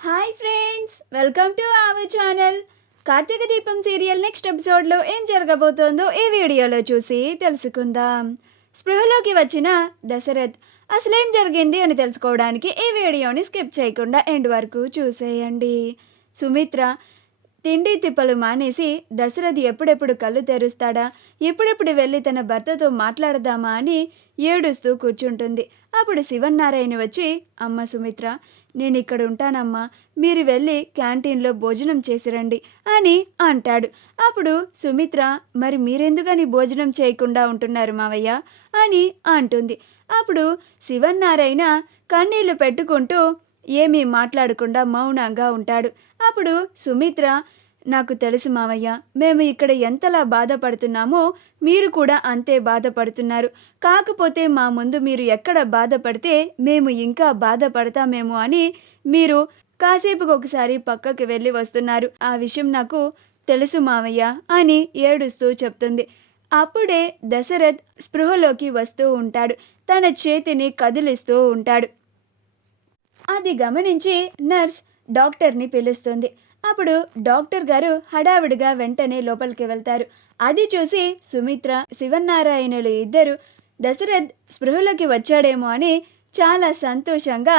Hi friends, welcome to our channel. Karthika Deepam serial next ఎపిసోడ్లో ఏం జరగబోతోందో ఈ వీడియోలో చూసి తెలుసుకుందాం. స్పృహలోకి వచ్చిన దశరథ్ అసలేం జరిగింది అని తెలుసుకోవడానికి ఈ వీడియోని స్కిప్ చేయకుండా ఎండ్ వరకు చూసేయండి. సుమిత్ర తిండి తిప్పలు మానేసి దశరథ్ ఎప్పుడెప్పుడు కళ్ళు తెరుస్తాడా, ఎప్పుడెప్పుడు వెళ్ళి తన భర్తతో మాట్లాడదామా అని ఏడుస్తూ కూర్చుంటుంది. అప్పుడు శివన్నారాయణ వచ్చి, అమ్మ సుమిత్ర, నేను ఇక్కడ ఉంటానమ్మా, మీరు వెళ్ళి క్యాంటీన్లో భోజనం చేసిరండి అని అంటాడు. అప్పుడు సుమిత్ర, మరి మీరెందుకని భోజనం చేయకుండా ఉంటున్నారు మావయ్య అని అంటుంది. అప్పుడు శివన్నారాయణ కన్నీళ్లు పెట్టుకుంటూ ఏమీ మాట్లాడకుండా మౌనంగా ఉంటాడు. అప్పుడు సుమిత్ర, నాకు తెలుసు మావయ్య, మేము ఇక్కడ ఎంతలా బాధపడుతున్నామో మీరు కూడా అంతే బాధపడుతున్నారు. కాకపోతే మా ముందు మీరు ఎక్కడ బాధపడితే మేము ఇంకా బాధపడతామేమో అని మీరు కాసేపుకి ఒకసారి పక్కకి వెళ్ళి వస్తున్నారు. ఆ విషయం నాకు తెలుసు మావయ్య అని ఏడుస్తూ చెప్తుంది. అప్పుడే దశరథ్ స్పృహలోకి వస్తూ ఉంటాడు. తన చేతిని కదిలిస్తూ ఉంటాడు. అది గమనించి నర్స్ డాక్టర్ని పిలుస్తుంది. అప్పుడు డాక్టర్ గారు హడావిడిగా వెంటనే లోపలికి వెళ్తారు. అది చూసి సుమిత్ర, శివన్నారాయణులు ఇద్దరు దశరథ్ స్పృహలోకి వచ్చాడేమో అని చాలా సంతోషంగా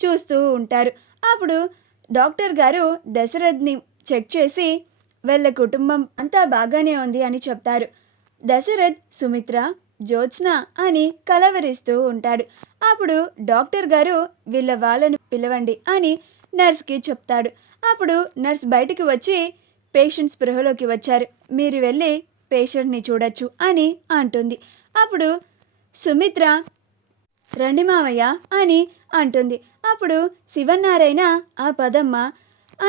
చూస్తూ ఉంటారు. అప్పుడు డాక్టర్ గారు దశరథ్ని చెక్ చేసి వీళ్ళ కుటుంబం అంతా బాగానే ఉంది అని చెప్తారు. దశరథ్, సుమిత్ర, జ్యోత్స్న అని కలవరిస్తూ ఉంటాడు. అప్పుడు డాక్టర్ గారు వాళ్ళను పిలవండి అని నర్స్కి చెప్తాడు. అప్పుడు నర్స్ బయటికి వచ్చి, పేషెంట్ స్పృహలోకి వచ్చారు, మీరు వెళ్ళి పేషెంట్ని చూడొచ్చు అని అంటుంది. అప్పుడు సుమిత్ర, రండి మావయ్య అని అంటుంది. అప్పుడు శివన్నారాయణ, ఆ పదమ్మ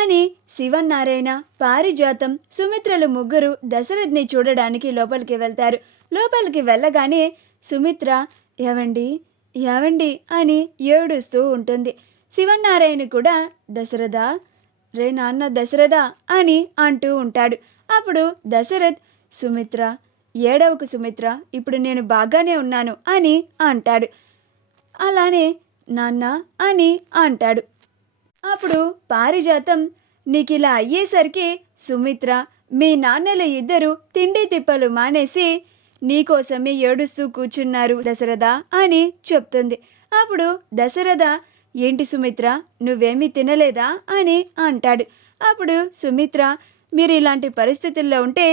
అని శివన్నారాయణ, పారిజాతం, సుమిత్రలు ముగ్గురు దశరథ్ని చూడడానికి లోపలికి వెళ్తారు. లోపలికి వెళ్ళగానే సుమిత్ర, ఏవండి ఏవండి అని ఏడుస్తూ ఉంటుంది. శివన్నారాయణ కూడా, దశరథా, రే నాన్న దశరథా అని అంటూ ఉంటాడు. అప్పుడు దశరథ్, సుమిత్ర, ఏడవకు సుమిత్ర, ఇప్పుడు నేను బాగానే ఉన్నాను అని అంటాడు. అలానే నాన్న అని అంటాడు. అప్పుడు పారిజాతం, నీకు ఇలా అయ్యేసరికి సుమిత్ర, మీ నాన్నలు ఇద్దరు తిండి తిప్పలు మానేసి నీకోసమే ఏడుస్తూ కూర్చున్నారు దశరథ అని చెప్తుంది. అప్పుడు దశరథ, ఏంటి సుమిత్ర, నువ్వేమీ తినలేదా అని అంటాడు. అప్పుడు సుమిత్ర, మీరు ఇలాంటి పరిస్థితుల్లో ఉంటే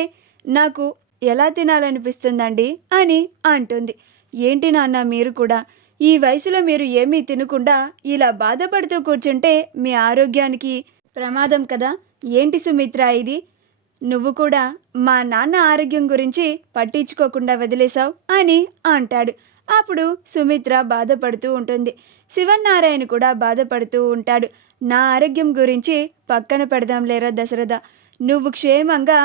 నాకు ఎలా తినాలనిపిస్తుందండి అని అంటుంది. ఏంటి నాన్న, మీరు కూడా ఈ వయసులో మీరు ఏమీ తినకుండా ఇలా బాధపడుతూ కూర్చుంటే మీ ఆరోగ్యానికి ప్రమాదం కదా. ఏంటి సుమిత్ర ఇది, నువ్వు కూడా మా నాన్న ఆరోగ్యం గురించి పట్టించుకోకుండా వదిలేశావు అని అంటాడు. అప్పుడు సుమిత్ర బాధపడుతూ ఉంటుంది. శివన్నారాయణ కూడా బాధపడుతూ ఉంటాడు. నా ఆరోగ్యం గురించి పక్కన పెడదాం లేరా దశరథ, నువ్వు క్షేమంగా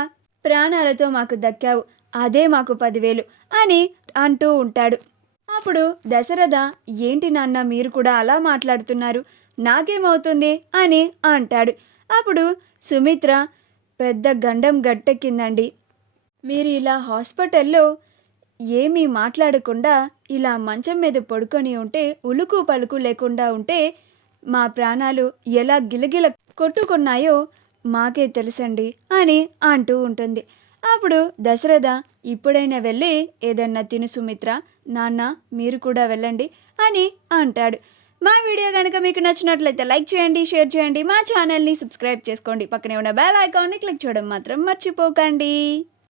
ప్రాణాలతో మాకు దక్కావు, అదే మాకు 10,000 అని అంటూ ఉంటాడు. అప్పుడు దశరథ, ఏంటి నాన్న మీరు కూడా అలా మాట్లాడుతున్నారు, నాకేమవుతుంది అని అంటాడు. అప్పుడు సుమిత్ర, పెద్ద గండం గట్టెక్కిందండి, మీరు ఇలా హాస్పిటల్లో ఏమీ మాట్లాడకుండా ఇలా మంచం మీద పడుకొని ఉంటే, ఉలుకు పలుకు లేకుండా ఉంటే మా ప్రాణాలు ఎలా గిలగిల కొట్టుకున్నాయో మాకే తెలుసండి అని అంటూ ఉంటుంది. అప్పుడు దశరథ, ఇప్పుడైనా వెళ్ళి ఏదన్నా తిను సుమిత్ర, నాన్న మీరు కూడా వెళ్ళండి అని అంటాడు. మా వీడియో కనుక మీకు నచ్చినట్లయితే లైక్ చేయండి, షేర్ చేయండి, మా ఛానల్ని సబ్స్క్రైబ్ చేసుకోండి, పక్కనే ఉన్న బెల్ ఐకాన్ని క్లిక్ చేయడం మాత్రం మర్చిపోకండి.